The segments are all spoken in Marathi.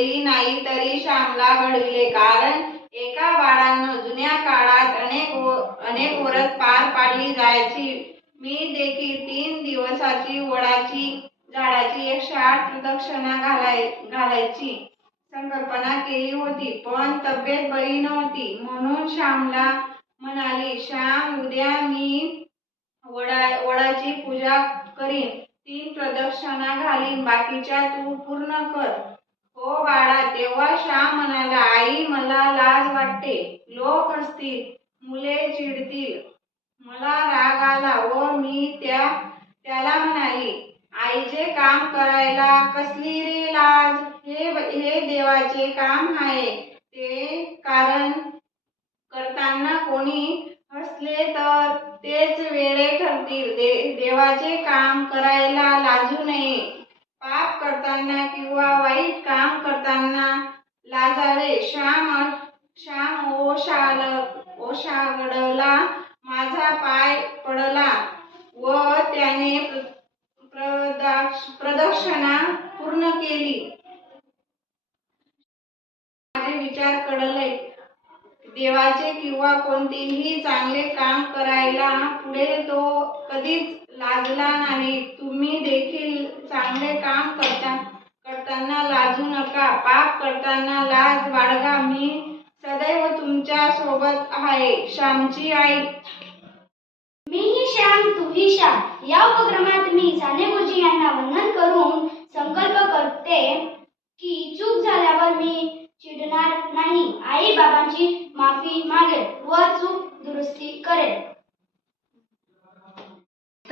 केली नाही तरी श्यामला घडविले कारण एका बाळानं जुन्या काळात अनेक अनेक व्रत पार पाडली जायची. मी देखील तीन दिवसाची वडाची झाडाची एकशे आठ प्रदक्षिणा घालाय घालायची संकल्पना केली होती पण तब्येत बरी नव्हती. म्हणून श्यामला म्हणाली श्याम उद्या मी वडा वडाची पूजा करीन. तीन प्रदक्षिणा घालीन. बाकीच्या तू पूर्ण कर. तेव्हा श्याम म्हणाला आई मला लाज वाटते. लोक असतील मुले चिडतील. मला राग आला. व मी त्या त्याला म्हणाली आईचे काम करायला कसली रे लाज? हे हे देवाचे काम आहे. ते कारण करताना कोणी हसले तर तेच वेळे ठरतील. दे, देवाचे काम करायला लाजू नये. पाप करताना किंवा वाईट काम करताना लाजावे. श्याम श्याम ओशाल ओशागडला माझा पाय पडला व त्याने प्रदक्ष- प्रदक्षिणा पूर्ण केली. माझे विचार कळले. देवाचे किंवा कोणतेही चांगले काम करायला पुढे तो कधीच लाजला नाही. तुम्ही देखील चांगले काम करता करताना लाजू नका. पाप करताना लाज बाळगा. मी सदैव तुमच्यासोबत आहे. श्यामची आई. मीही श्याम तूही श्याम. या उपक्रमात मी साने गुरुजी यांना वंदन करून संकल्प करते की चूक झाल्यावर मी चिडणार नाही आई बाबांची माफी मागेल व चूक दुरुस्ती करेल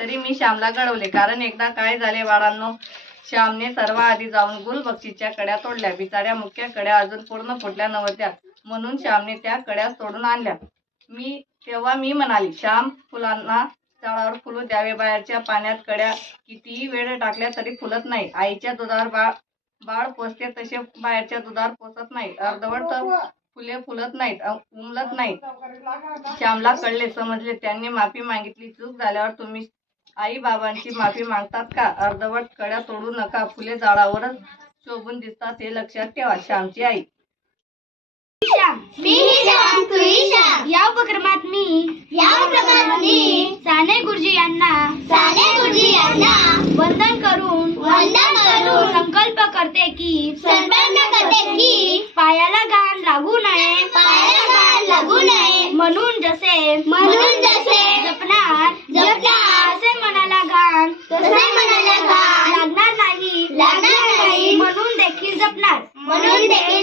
तरी मी श्यामला घडवले. कारण एकदा काय झाले बाळांनो श्यामने सर्वाआधी जाऊन गुलबक्षीच्या कड्या तोडल्या. बिचाऱ्या मुख्य कड्या अजून पूर्ण फुटल्या नव्हत्या. म्हणून श्यामने त्या कड्या तोडून आणल्या. मी तेव्हा मी म्हणाली श्याम फुलांना झाडावर फुलू द्यावे. बाहेरच्या पाण्यात कड्या कितीही वेळ टाकल्या तरी फुलत नाही. आईच्या दुधावर बाळ बाळ पोचते तसे बाहेरच्या दुधावर पोचत नाही. अर्धवट तर फुले फुलत नाहीत उमलत नाहीत. श्यामला कळले समजले. त्यांनी माफी मागितली. चूक झाल्यावर तुम्ही आई बाबांची माफी मागतात का? अर्धवट कड्या तोडू नका. फुले झाडावरच शोभून दिसतात हे लक्षात ठेवा श्यामची आई. या उपक्रमात मी या उपक्रमात मी साने गुरुजी यांना साने गुरुजी यांना वंदन करून वंदन करून संकल्प करते की संकल्प करते की पायाला घाण लागू नये. पायाला घाण लागू नये. म्हणून जसे म्हणून जसे जपणार जपणार तसे मनाला घाण तसे मनाला घाण लागणार नाही लागणार नाही म्हणून देखील जपणार म्हणून देखील